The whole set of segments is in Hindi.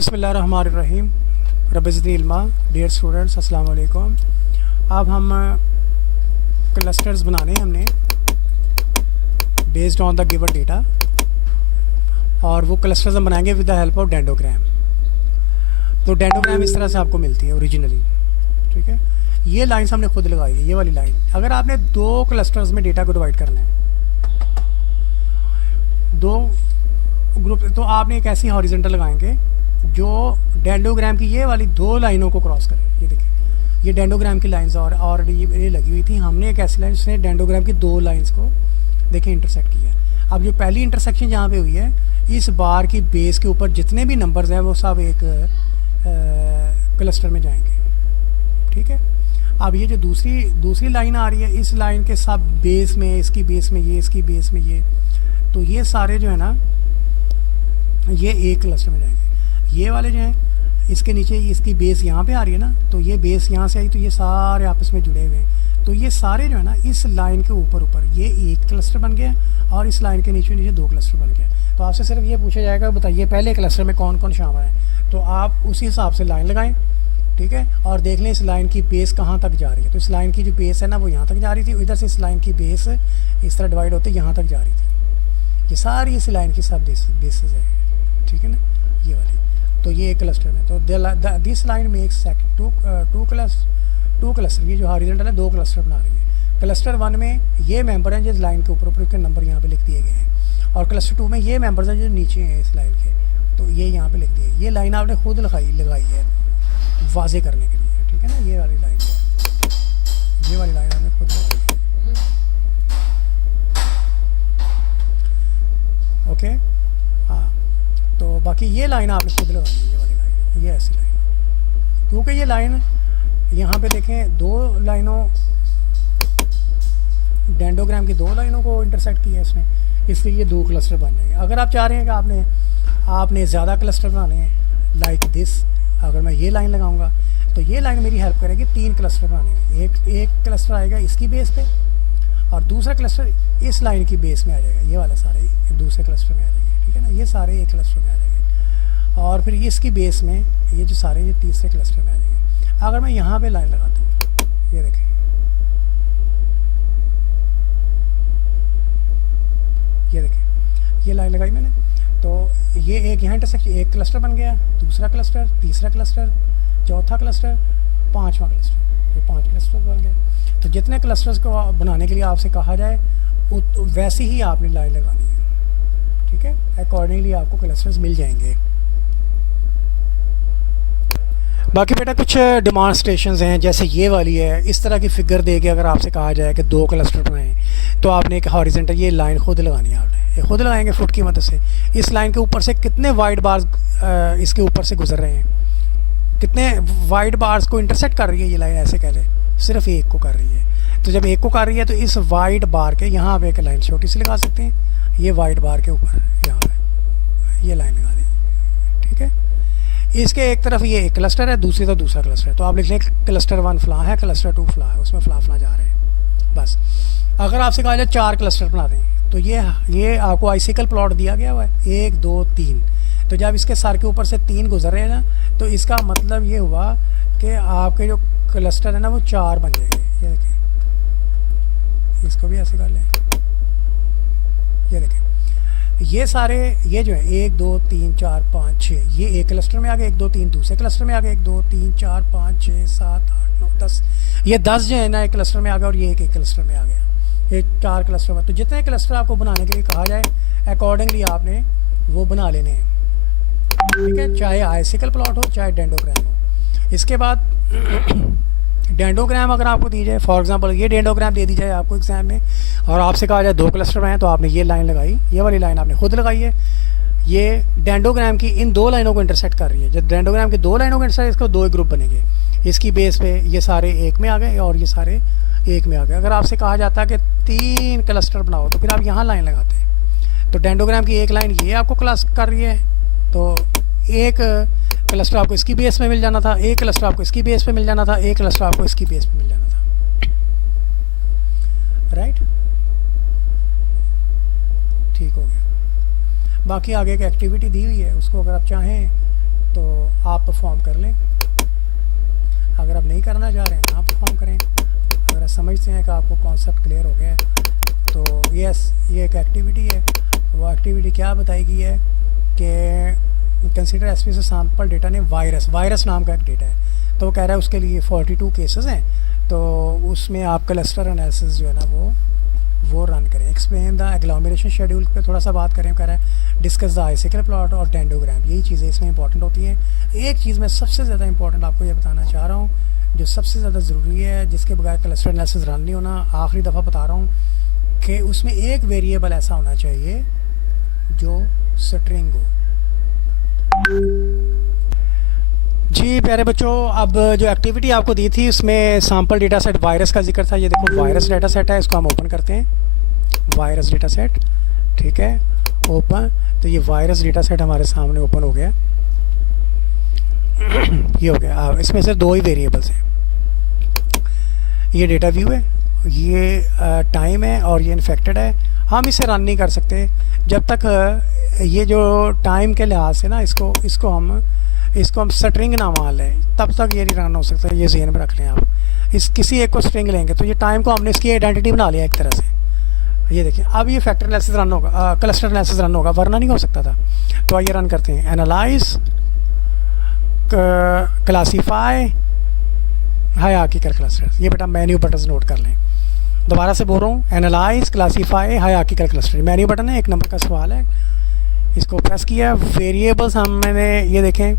बिस्मिल्लाहिर्रहमानिर्रहीम। रब्बिज़िदनी इल्मा। डियर स्टूडेंट्स, अस्सलाम वालेकुम। अब हम क्लस्टर्स बनाने हैं हमने based on the given data, और वो क्लस्टर्स हम बनाएंगे with the help of dendrogram. तो डेंडोग्राम इस तरह से आपको मिलती है ओरिजिनली, ठीक है। ये लाइन्स हमने खुद लगाई है, ये वाली लाइन। अगर आपने दो क्लस्टर्स में डेटा को डिवाइड करना है, दो ग्रुप, तो आपने एक ऐसी हॉरिजेंटल लगाएंगे जो डेंडोग्राम की ये वाली दो लाइनों को क्रॉस करे। ये देखिए, ये डेंडोग्राम की लाइंस और ऑलरेडी ये लगी हुई थी। हमने एक ऐसी लाइन जिसने डेंडोग्राम की दो लाइंस को देखिए इंटरसेक्ट किया। अब जो पहली इंटरसेक्शन जहाँ पे हुई है, इस बार की बेस के ऊपर जितने भी नंबर्स हैं वो सब एक क्लस्टर में जाएंगे, ठीक है। अब ये जो दूसरी लाइन आ रही है, इस लाइन के सब बेस में, इसकी बेस में ये, इसकी बेस में ये, तो ये सारे जो है ना ये एक क्लस्टर में जाएंगे। ये वाले जो हैं, इसके नीचे इसकी बेस यहाँ पे आ रही है ना, तो ये बेस यहाँ से आई, तो ये सारे आपस में जुड़े हुए हैं। तो ये सारे जो है ना इस लाइन के ऊपर ये एक क्लस्टर बन गया, और इस लाइन के नीचे दो क्लस्टर बन गया। तो आपसे सिर्फ ये पूछा जाएगा, बताइए पहले क्लस्टर में कौन कौन शामिल है। तो आप उसी हिसाब से लाइन लगाएं, ठीक है, और देख लें इस लाइन की बेस कहाँ तक जा रही है। तो इस लाइन की जो बेस है ना वो यहाँ तक जा रही थी, इधर से इस लाइन की बेस इस तरह डिवाइड होते यहाँ तक जा रही थी। ये सारी इस लाइन की सब बेसिस है, ठीक है ना, ये वाली। तो ये एक क्लस्टर में, तो this line makes two cluster. ये जो हॉरिजॉन्टल है दो क्लस्टर बना रही है। क्लस्टर 1 में ये मेंबर हैं जिस लाइन के ऊपर उसके नंबर यहाँ पे लिख दिए गए हैं, और क्लस्टर 2 में ये मेंबर्स हैं जो नीचे हैं इस लाइन के, तो ये यहाँ पे लिख दिए। ये लाइन आपने खुद लगाई है वाजे करने के लिए, ठीक है ना। ये वाली लाइन है, ये वाली लाइन आपने खुद लगाई है, ओके। हाँ, तो बाकी ये लाइन आपने खुद लगानी है, ये वाली लाइन, ये ऐसी लाइन, क्योंकि ये लाइन यहाँ पे देखें दो लाइनों, डेंडोग्राम की दो लाइनों को इंटरसेक्ट किया है इसने, इसलिए ये दो क्लस्टर बन जाएंगे। अगर आप चाह रहे हैं कि आपने ज़्यादा क्लस्टर बनाने हैं लाइक दिस, अगर मैं ये लाइन लगाऊंगा तो ये लाइन मेरी हेल्प करेगी 3 क्लस्टर बनाने में। एक क्लस्टर आएगा इसकी बेस पे, और दूसरा क्लस्टर इस लाइन की बेस में आ जाएगा। ये वाला सारे दूसरे क्लस्टर में आ जाएंगे, ठीक है ना। ये सारे एक क्लस्टर में आ जाएंगे, और फिर इसकी बेस में ये जो सारे ये तीसरे क्लस्टर में आ जाएंगे। अगर मैं यहाँ पे लाइन लगाता हूँ, ये देखें, ये देखें, ये लाइन लगाई मैंने, तो ये एक यहाँ इंटरसेक्शन, एक क्लस्टर बन गया, दूसरा क्लस्टर, तीसरा क्लस्टर, चौथा क्लस्टर, पांचवा क्लस्टर, ये 5 क्लस्टर बन गए। तो जितने क्लस्टर्स को बनाने के लिए आपसे कहा जाए वैसी ही आपने लाइन लगानी है, ठीक है। अकॉर्डिंगली आपको क्लस्टर्स मिल जाएंगे। बाकी बेटा कुछ डिमॉन्स्ट्रेशंस हैं, जैसे ये वाली है। इस तरह की फिगर दे के अगर आपसे कहा जाए कि 2 क्लस्टर बनाएं, तो आपने एक हॉरिजॉन्टल ये लाइन खुद लगानी है। आपने ये खुद लगाएंगे फुट की मदद से। इस लाइन के ऊपर से कितने वाइड बार्स इसके ऊपर से गुजर रहे हैं, कितने वाइड बार्स को इंटरसेक्ट कर रही है ये लाइन, ऐसे कह लें, सिर्फ एक को कर रही है। तो जब एक को कर रही है तो इस वाइड बार के यहाँ पे एक लाइन छोटी सी लगा सकते हैं, ये वाइड बार के ऊपर यहाँ पे ये लाइन लगा दें, ठीक है। इसके एक तरफ ये एक क्लस्टर है, दूसरी तरफ दूसरा क्लस्टर है, तो आप लिख लें क्लस्टर 1 फला है, क्लस्टर 2 फला है, उसमें फला जा रहे हैं बस। अगर आपसे कहा जाए 4 क्लस्टर बना दें, तो ये आपको आइसिकल प्लॉट दिया गया हुआ है 1 2 3। तो जब इसके सर के ऊपर से 3 गुजर रहे हैं ना, तो इसका मतलब ये हुआ कि आपके जो क्लस्टर है ना वो 4 बन जाएंगे। ये देखें, इसको भी ऐसे कर लें, ये देखें, ये सारे ये जो है 1 2 3 4 5 6, ये एक क्लस्टर में आ गए, 1 2 3 दूसरे क्लस्टर में आ गए, 1 2 3 4 5 6 7 8 9 10, ये 10 जो है ना एक क्लस्टर में आ गया, और ये एक क्लस्टर में आ गया, ये 4 क्लस्टर में। तो जितने क्लस्टर आपको बनाने के लिए कहा जाए अकॉर्डिंगली आपने वो बना लेने हैं, ठीक है, चाहे आइसिकल प्लॉट हो चाहे डेंडोग्राम हो। इसके बाद डेंडोग्राम अगर आपको दी जाए, फॉर एग्जांपल ये डेंडोग्राम दे दी जाए आपको एग्जाम में, और आपसे कहा जाए 2 क्लस्टर हैं, तो आपने ये लाइन लगाई, ये वाली लाइन आपने खुद लगाई है। ये डेंडोग्राम की इन 2 लाइनों को इंटरसेक्ट कर रही है। जब डेंडोग्राम की 2 लाइनों को इंटरसेक्ट, इसको 2 ग्रुप बनेंगे। इसकी बेस पे ये सारे एक में आ गए और ये सारे एक में आ गए। अगर आपसे कहा जाता है कि 3 क्लस्टर बनाओ, तो फिर आप यहाँ लाइन लगाते हैं। तो डेंडोग्राम की एक लाइन ये आपको क्लास कर रही है, तो एक क्लस्टर आपको इसकी बेस में मिल जाना था, एक क्लस्टर आपको इसकी बेस पे मिल जाना था, एक क्लस्टर आपको इसकी बेस पे मिल जाना था, राइट। ठीक हो गया। बाकी आगे एक एक्टिविटी दी हुई है, उसको अगर आप चाहें तो आप परफॉर्म कर लें। अगर आप नहीं करना चाह रहे हैं ना परफॉर्म करें। अगर आप समझते हैं कि आपको कॉन्सेप्ट क्लियर हो गया है तो यस, ये एक एक्टिविटी है। वो एक्टिविटी क्या बताई गई है कि कंसिडर एसपीसी सैंपल डेटा ने वायरस नाम का एक डेटा है। तो वो कह रहा है उसके लिए 42 केसेस हैं, तो उसमें आप क्लस्टर एनालिसिस जो है ना वो रन करें। एक्सप्लेन द एग्लोमरेशन शेड्यूल पे थोड़ा सा बात करें, कह रहा है डिस्कस द आइसिकल प्लॉट और डेंडोग्राम। यही चीज़ें इसमें इंपॉर्टेंट होती हैं। एक चीज़ मैं सबसे ज़्यादा इंपॉर्टेंट आपको ये बताना चाह रहा हूँ, जो सबसे ज़्यादा ज़रूरी है, जिसके बगैर क्लस्टर एनालिसिस रन नहीं होना। आखिरी दफ़ा बता रहा हूँ कि उसमें एक वेरिएबल ऐसा होना चाहिए जो स्ट्रिंग हो। जी प्यारे बच्चों, अब जो एक्टिविटी आपको दी थी उसमें सैम्पल डेटा सेट वायरस का जिक्र था। ये देखो वायरस डेटा सेट है, इसको हम ओपन करते हैं। वायरस डेटा सेट, ठीक है, ओपन। तो ये वायरस डेटा सेट हमारे सामने ओपन हो गया। ये हो गया। इसमें से दो ही वेरिएबल्स हैं, ये डेटा व्यू है, ये टाइम है और ये इन्फेक्टेड है। हम इसे रन नहीं कर सकते जब तक ये जो टाइम के लिहाज से ना इसको हम स्ट्रिंग ना मान लें, तब तक ये नहीं रन हो सकता। ये ज़हन में रख लें आप। किसी एक को स्ट्रिंग लेंगे तो ये टाइम को हमने इसकी आइडेंटिटी बना लिया एक तरह से। ये देखिए, अब ये फैक्टर एनालिसिस रन होगा, क्लस्टर एनालिसिस रन होगा, वरना नहीं हो सकता था। तो आइए रन करते हैं। Analyse, classify, hierarchical cluster. ये बेटा मेन्यू बटन नोट कर लें। दोबारा से बोल रहा हूँ, analyse, classify, hierarchical cluster. Menu button है, 1 नंबर का सवाल है, इसको प्रेस किया। वेरिएबल्स हमने ये देखें,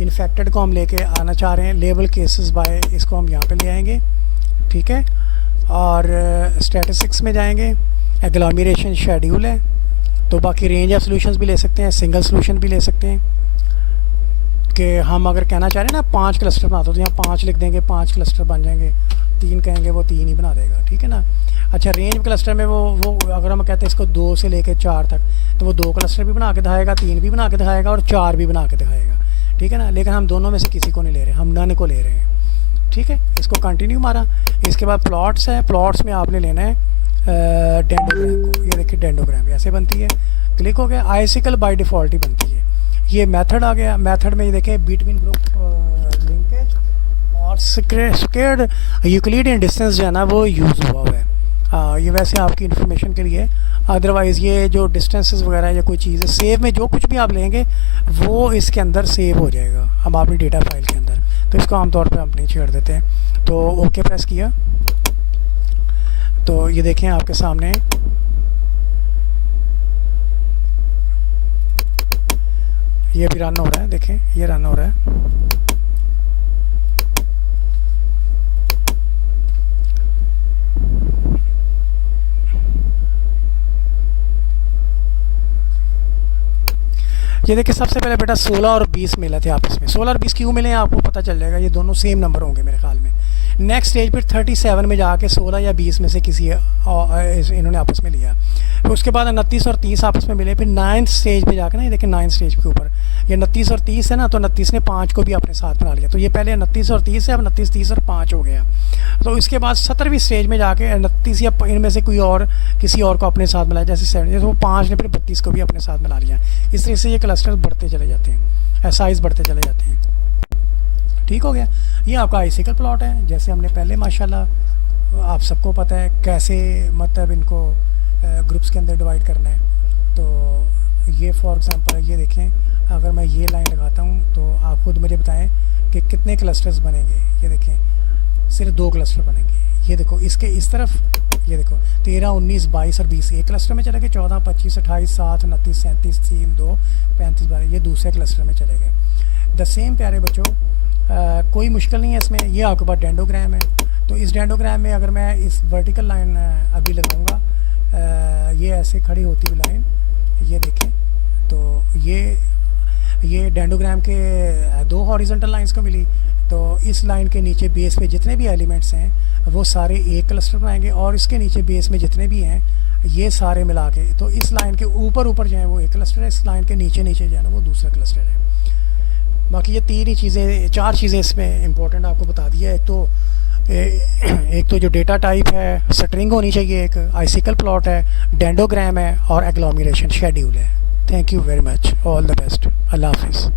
इन्फेक्टेड को हम लेके आना चाह रहे हैं। लेबल केसेस बाय, इसको हम यहाँ पे ले आएंगे, ठीक है। और स्टैटिस्टिक्स में जाएंगे, एग्लोमरेशन शेड्यूल है, तो बाकी रेंज ऑफ सॉल्यूशंस भी ले सकते हैं, सिंगल सॉल्यूशन भी ले सकते हैं। कि हम अगर कहना चाह रहे हैं ना 5 क्लस्टर बना दो, तो यहाँ 5 लिख देंगे, 5 क्लस्टर बन जाएंगे। 3 कहेंगे, वो 3 ही बना देगा, ठीक है ना। अच्छा, रेंज क्लस्टर में वो अगर हम कहते हैं इसको 2 से लेकर 4 तक, तो वो 2 क्लस्टर भी बना के दिखाएगा, 3 भी बना के दिखाएगा और 4 भी बना के दिखाएगा, ठीक है ना। लेकिन हम दोनों में से किसी को नहीं ले रहे, हम नन को ले रहे हैं, ठीक है। इसको कंटिन्यू मारा। इसके बाद प्लॉट्स है, प्लॉट्स में आपने लेना है डेंडोग्राम को। ये देखिए डेंडोग्राम ऐसे बनती है, क्लिक हो गया। आइसिकल बाय डिफ़ॉल्ट ही बनती है। ये मेथड आ गया। मेथड में ये देखें, बिटवीन ग्रुप लिंकेज और स्क्वेयर्ड यूक्लिडियन डिस्टेंस जो है ना वो यूज़ हुआ है। ये वैसे आपकी इन्फॉर्मेशन के लिए, अदरवाइज़ ये जो डिस्टेंसेस वगैरह या कोई चीज़ है, सेव में जो कुछ भी आप लेंगे वो इसके अंदर सेव हो जाएगा हम अपनी डेटा फाइल के अंदर। तो इसको आमतौर पे हम नहीं छेड़ देते हैं। तो ओके प्रेस किया, तो ये देखें आपके सामने ये भी रन हो रहा है। देखें, ये रन हो रहा है। ये देखिए, सबसे पहले बेटा 16 और 20 मिले थे आपस में। 16 और 20 क्यों मिले हैं आपको पता चल जाएगा, ये दोनों सेम नंबर होंगे मेरे ख्याल में। नेक्स्ट स्टेज पर 37 में जाके 16 या 20 में से किसी इन्होंने आपस में लिया। फिर उसके बाद 29 और 30 आपस में मिले। फिर 9th स्टेज पे जाकर ना, ये देखिए 9th स्टेज के ऊपर ये 29 और 30 है ना, तो 29 ने 5 को भी अपने साथ बना लिया। तो ये पहले 29 और 30 है, अब 29, 30 और 5 हो गया। तो इसके बाद 17वीं स्टेज में जाके 29 या इनमें से कोई और किसी और को अपने साथ मिलाया, जैसे 7, तो 5 ने फिर 32 को भी अपने साथ मिला लिया। इस तरह से ये क्लस्टर बढ़ते चले जाते हैं, साइज़ बढ़ते चले जाते हैं, ठीक हो गया। ये आपका आइसिकल प्लॉट है, जैसे हमने पहले माशाल्लाह आप सबको पता है कैसे मतलब इनको ग्रुप्स के अंदर डिवाइड करना है। तो ये फॉर एग्ज़ाम्पल ये देखें, अगर मैं ये लाइन लगाता हूँ तो आप खुद मुझे बताएं कि कितने क्लस्टर्स बनेंगे। ये देखें, सिर्फ 2 क्लस्टर बनेंगे। ये देखो, इसके इस तरफ ये देखो 13, 19, 22 और 20 एक क्लस्टर में चले गए। 14, 25, 28, 7, 29, 37, 3, 2, 35, 12 ये दूसरे क्लस्टर में चले गए। द सेम प्यारे बच्चों, कोई मुश्किल नहीं है इसमें। ये आपके पास डेंडोग्राम है, तो इस डेंडोग्राम में अगर मैं इस वर्टिकल लाइन अभी लगाऊंगा, ये ऐसे खड़ी होती हुई लाइन, ये देखें, तो ये डेंडोग्राम के 2 हॉरिजॉन्टल लाइंस को मिली। तो इस लाइन के नीचे बेस पे जितने भी एलिमेंट्स हैं वो सारे एक क्लस्टर बनाएंगे, और इसके नीचे बेस में जितने भी हैं ये सारे मिला के, तो इस लाइन के ऊपर जो है वो एक क्लस्टर है, इस लाइन के नीचे जो है ना वो दूसरा क्लस्टर है। बाकी ये 3 ही चीज़ें, 4 चीज़ें इसमें इंपॉर्टेंट आपको बता दिया है। एक तो जो डेटा टाइप है स्ट्रिंग होनी चाहिए, एक आइसिकल प्लॉट है, डेंडोग्राम है और एग्लोमरेशन शेड्यूल है। Thank you very much, all the best, अल्लाह हाफिज़।